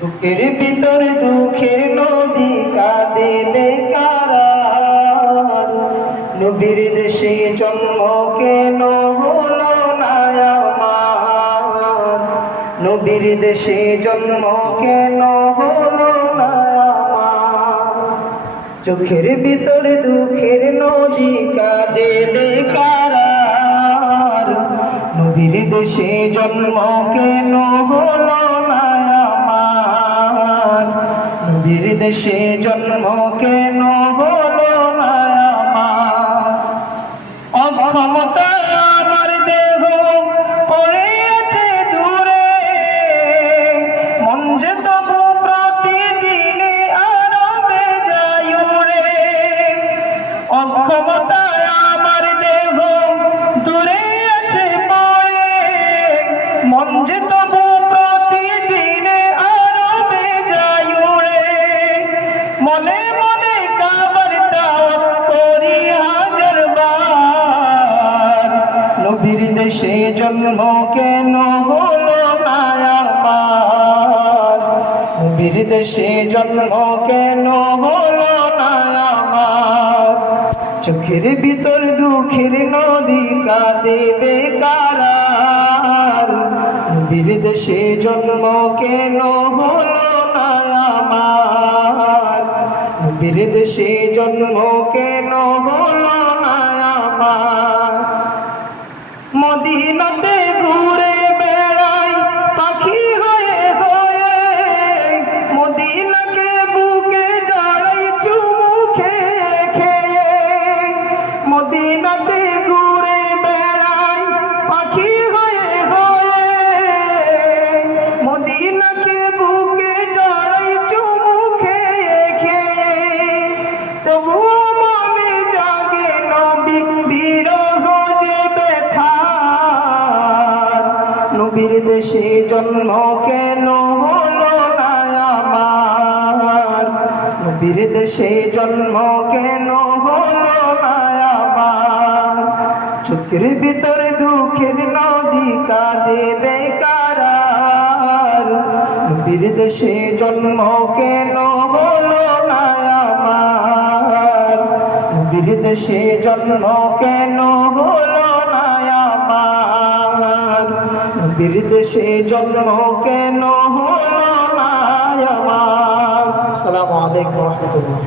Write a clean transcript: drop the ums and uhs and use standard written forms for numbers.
বুকের ভিতরে দুঃখের নদী কাঁদে কারা। নবীর দেশে জন্ম কেন হলো না আমার? নবীর দেশে জন্ম কেন হলো না আমার? চোখের ভিতরে দুঃখের নদী কাঁদে কারা। নবীর দেশে জন্ম কেন হলো না আমার? নবীর দেশে জন্ম কেন হলো না আমার? অক্ষমতা আমার দেহ পড়ে আছে দূরে, মন যে তবু প্রতিদিনে আরবে যায় উড়ে। অক্ষমতা আমার দেহ দূরে আছে পড়ে, মন যে তবু প্রতিদিনে আরবে যায় উড়ে। মনে মনে কাবার তাওয়াফ করি হাজার বার। নবীর দেশে জন্ম কেন হলো না আমার? নবীর দেশে জন্ম কেন হলো না আমার? চোখের ভিতর দুঃখের নদী কাঁদে কারা। নবীর দেশে জন্ম কেন হলো না আমার? নবীর দেশে জন্ম কেন হলো না আমার? মদিনাতে ঘুরে বেড়াই পাখি হয়ে হয়ে, মদিনাকে বুকে জড়াই চুমু খেয়ে খেয়ে। মদিনাতে ঘুরে বেড়াই পাখি হয়ে হয়ে, মদিনাকে বুকে জড়াই চুমু খেয়ে খেয়ে। তবু মনে জাগে নবী বিরহ যে ব্যথার। নবীর দেশে জন্ম কেন হলো না আমার? নবীর দেশে জন্ম কেন হলো না আমার? চোখের ভিতরে দুঃখের নদী কাঁদে কারা। নবীর দেশে জন্ম কেন হলো না আমার? নবীর দেশে জন্ম কেন হলো না আমার? নবীর দেশে জন্ম কেন হলো না আমার? আসসালামু আলাইকুম ওয়া রাহমাতুল্লাহ।